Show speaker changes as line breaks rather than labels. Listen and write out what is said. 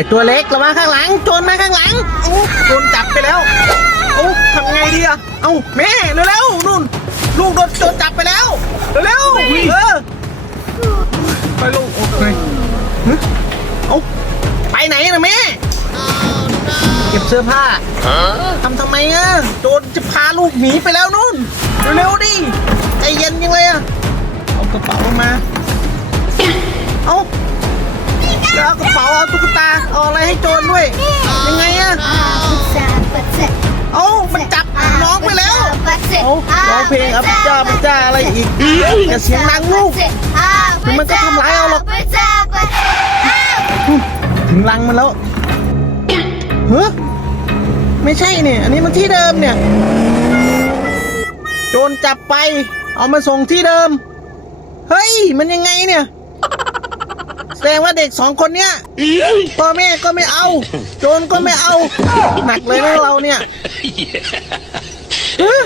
อ้ตัวเล็กระวังข้างหลัง โจรมาข้างหลังเอ้าโดนจับไปแล้วเอ้าทำไงดีอะเอ้าแม่เร็วๆนู่นลูกโดนโจรจับไปแล้วเร็วๆเออไปลูกโอเคฮะเอ้าไปไหนนะแม่เก็บเสื้อผ้าทำทำไมอะโจรจะพาลูกหนีไปแล้วนู่นเร็วๆดิใจเย็นยังเลยอะเอากระเป๋ามาเอาแล้วเอา กระเป๋าเอาตุ๊กตาเอาอะไรให้โจรด้วย ยังไงอะเอามันจับน้องไปแล้วเอาร้องเพลงอัพจ้าอัพจ้าอะไรอีกอย่าเสียงดังลูกถึงมันก็ทำร้ายเอาหรอกถึงรังมันแล้วเฮ้ยไม่ใช่เนี่ยอันนี้มันที่เดิมเนี่ย โจรจับไป เอามาส่งที่เดิม เฮ้ย มันยังไงเนี่ย แสดงว่าเด็กสองคนเนี้ยพ่อแม่ก็ไม่เอา โจรก็ไม่เอา หนักเลยนะเราเนี่ยเฮ้ย